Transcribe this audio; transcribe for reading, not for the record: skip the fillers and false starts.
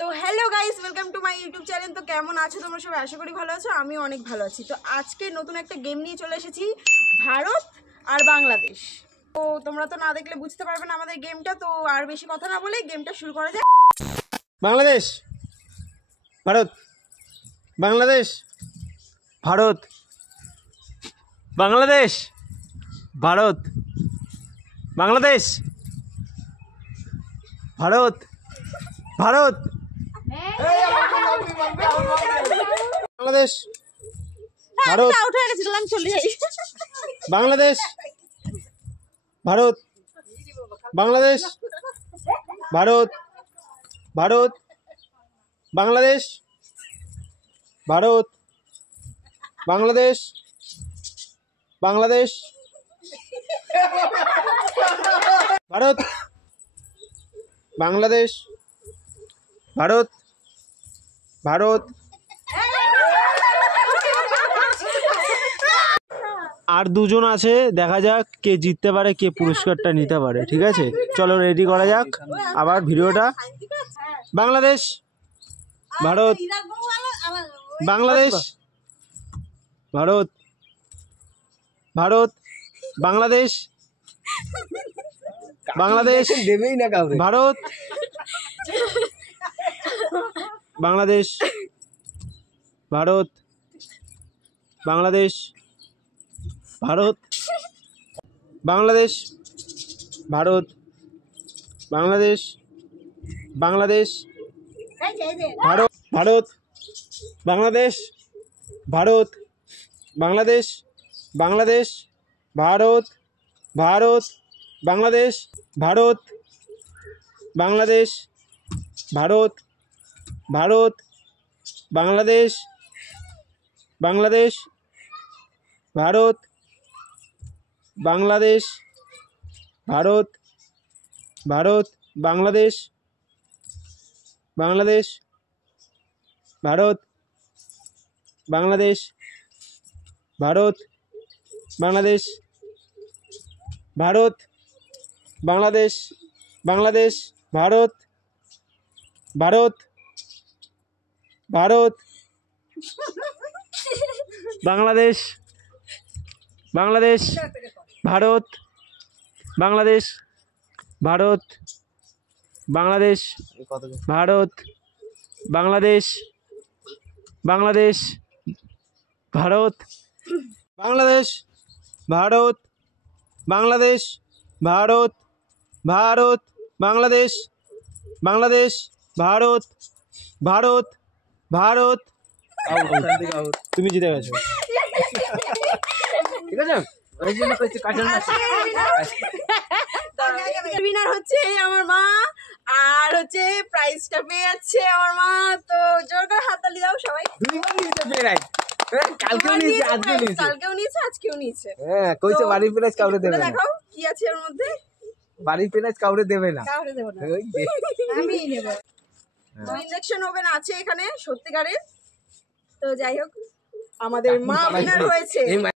তো hello guys, welcome to my YouTube channel. তো কেমন আছো তোমরা সবাই? আশা করি ভালো আছো, আমি অনেক ভালো আছি। তো আজকে নতুন একটা গেম নিয়ে চলে এসেছি, ভারত আর বাংলাদেশ। তো তোমরা তো না দেখলে বুঝতে পারবে না আমাদের গেমটা। তো আর বেশি কথা না বলে গেমটা শুরু করা যাক। বাংলাদেশ, ভারত, বাংলাদেশ, ভারত, বাংলাদেশ, ভারত, বাংলাদেশ, ভারত, ভারত, বাংলাদেশ, ভারত, আউট হয়ে গেছিল, আমি চলে যাই। বাংলাদেশ, ভারত, বাংলাদেশ, ভারত, ভারত, বাংলাদেশ, ভারত, বাংলাদেশ, বাংলাদেশ, ভারত, বাংলাদেশ, ভারত, ভারত। আর দুজন আছে, দেখা যাক কে জিততে পারে, কে পুরস্কারটা নিতে পারে। ঠিক আছে, চলো রেডি করা যাক আবার ভিডিওটা। বাংলাদেশ, ভারত, বাংলাদেশ, ভারত, ভারত, বাংলাদেশ, বাংলাদেশ, দেবেই না কাউকে। ভারত, বাংলাদেশ, ভারত, বাংলাদেশ, ভারত, বাংলাদেশ, ভারত, বাংলাদেশ, বাংলাদেশ, ভারত, ভারত, বাংলাদেশ, ভারত, বাংলাদেশ, বাংলাদেশ, ভারত, ভারত, বাংলাদেশ, ভারত, বাংলাদেশ, ভারত, ভারত, বাংলাদেশ, বাংলাদেশ, ভারত, বাংলাদেশ, ভারত, ভারত, বাংলাদেশ, বাংলাদেশ, ভারত, বাংলাদেশ, ভারত, বাংলাদেশ, ভারত, বাংলাদেশ, বাংলাদেশ, ভারত, ভারত, ভারত, বাংলাদেশ, বাংলাদেশ, ভারত, বাংলাদেশ, ভারত, বাংলাদেশ, ভারত, বাংলাদেশ, বাংলাদেশ, ভারত, বাংলাদেশ, ভারত, বাংলাদেশ, ভারত, ভারত, বাংলাদেশ, বাংলাদেশ, ভারত, ভারত, ভারত। তুমি জিতে গেছো। ঠিক আছে, ওই জন্য কইছি কাটার না। উইনার হচ্ছে আমার মা, আর হচ্ছে প্রাইজটা পেয়ে যাচ্ছে আমার মা। তো জোর করে হাততালি দাও সবাই। দুইবার নিতে পেরাই। কালকেও নিয়েছে, আজকেও নিয়েছে। কালকেও নিয়েছে, আজকেও নিয়েছে। হ্যাঁ, কইছে বাড়ির প্রাইজ কাউরে দেবে না। দেখাও কি আছে এর মধ্যে। বাড়ির প্রাইজ কাউরে দেবে না। কাউরে দেব না, ওই যে। আমিই নেব। তো ইনজেকশন ওভেন আছে এখানে সত্যিকারের। তো যাই হোক, আমাদের মা উইনার হয়েছে।